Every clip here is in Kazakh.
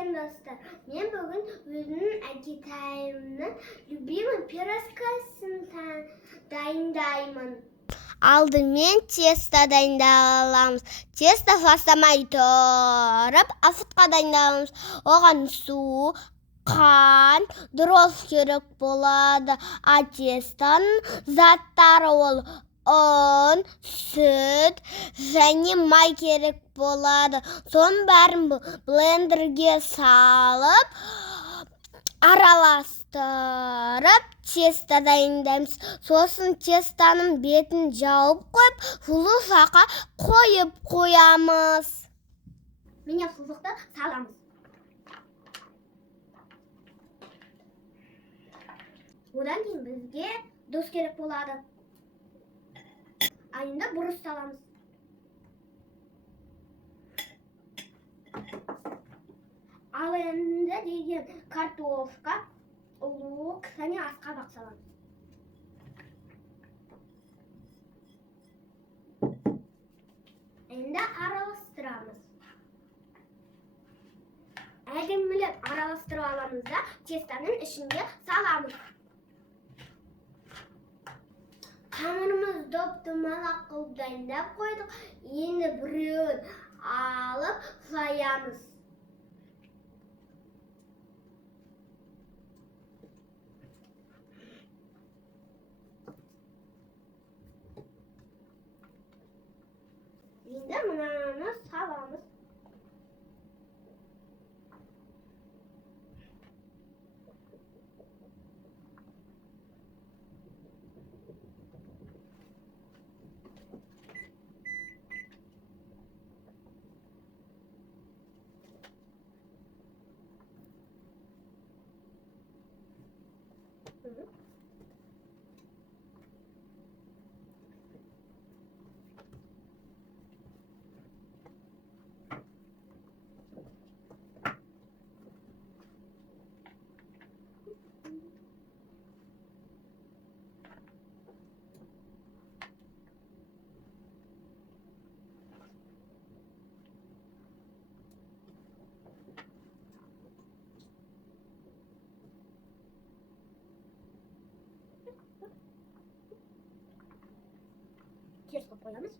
Салем, достар. Мен бүгін өзімнің әкетайымның любимый пирожкасын дайындаймын. Алдымен тесто дайындаламыз. Тесто жасамай тұрып, асытқа дайындаламыз. Оған су, қан, дрожь керек болады. А тестоның заттары ол ұн, сүт және май керек болады. Соның бәрін блендерге салып, араластырып, тесто дайындаймыз. Сосын тестоның бетін жауып қойып, сұлы жаққа қойып қоямыз. Міне сұлықты саламыз. Одан кейін бізге тұз керек болады. Айында бұрыш саламыз. Ал енді деген картошка, лук және асқабақ саламыз. Енді араластырамыз. Әдемілеп араластырып аламыз да тестоның ішінде саламыз. Қамырымыз доп-домалақ қылып дайындап қойдық. Енді біреуін алып жаямыз. Енді мынаны саламыз. Теріс қылып қоямыз.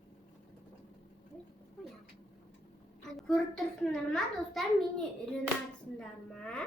Көріп тұрсыңдар ма, достар, мені үйренесіңдер ма?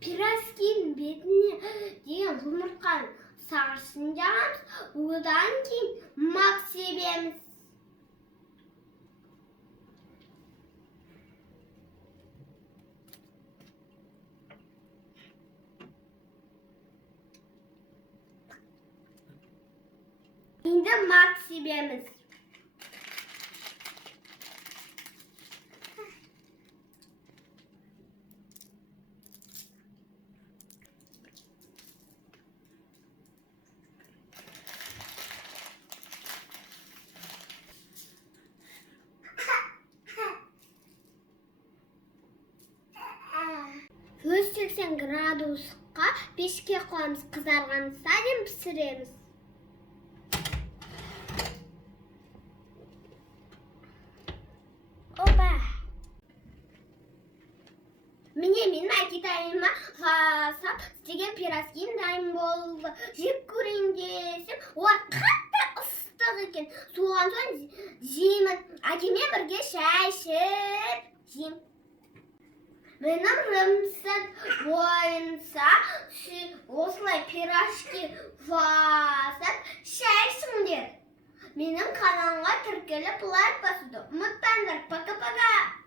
Пирожкин бетіне деген жұмыртқаның сарысын жағамыз. Одан кейін мак себеміз. Енді мак себеміз. Жүз 180 градусқа пешке қоямыз. Қызарғанша дейін пісіреміз. Опа! Міне менің әкетайыма жасап істеген пирожкин дайын болды. Жеп көрейін десем, олар қатты ыстық екен. Соған соң жеймін. Әкеме бірге шай ішіп жеймін. Менің рецепт бойынша осылай пирожки жасап шай ішіңдер. Менің каналыма тіркеліп лайк басуды ұмытпаңдар. Пока-пока.